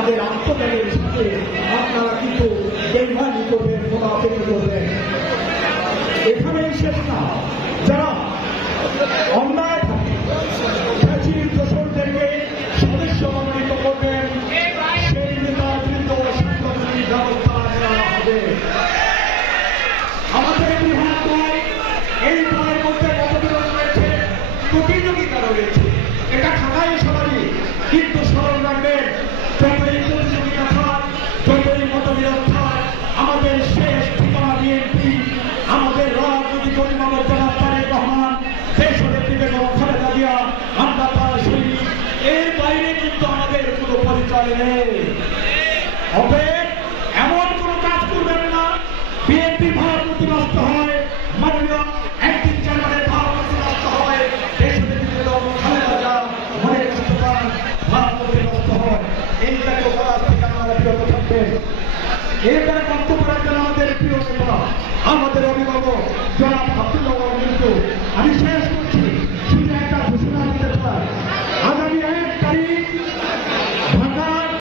তাদের আত্মত্যাগের সাথে আপনারা কিন্তু বেইমানি করবেন, মুনাফিকি করবেন। এখানেই শেষ না, যারা অন্যায় থাকে দোষরদেরকে সদস্য মনোনীত করবেন, সেই নেতার বিরুদ্ধে সাংগঠনিক ব্যবস্থা নেওয়া হবে। আমাদের বিভাগ দল এই দলের মধ্যে মতবিরোধ রয়েছে, প্রতিযোগিতা রয়েছে, এটা থাকাই স্বাভাবিক, কিন্তু স্মরণ রাখবেন যতই প্রতিযোগিতা থাক, যতই মতবিরোধ থাক, আমাদের শেষ ঠিকানা বিএনপি, আমাদের রাজনৈতিক অভিভাবক জনাব তারেক রহমান, দেশনেত্রী বেগম খালেদা জিয়া, আমরা তার সৈনিক, এর বাইরে কিন্তু আমাদের কোনো পরিচয় নেই। অতএব এমন কোনো কাজ করবেন না বিএনপি ভারপ্রতি নষ্ট হয়, মাননীয় একদিন চেয়ারম্যানের ভারপ্রতি নষ্ট হয়, দেশনেত্রী বেগম খালেদা জিয়া মনে কষ্ট পান, ভারপ্রতি নষ্ট হয়। এই জাতীয় কাজ থেকে আমরা বিরত থাকবেন। এর দ্বারা বক্তব্য রাখবেন আমাদের প্রিয় নেতা, আমাদের অভিভাবক জনাব আব্দুল্লাহ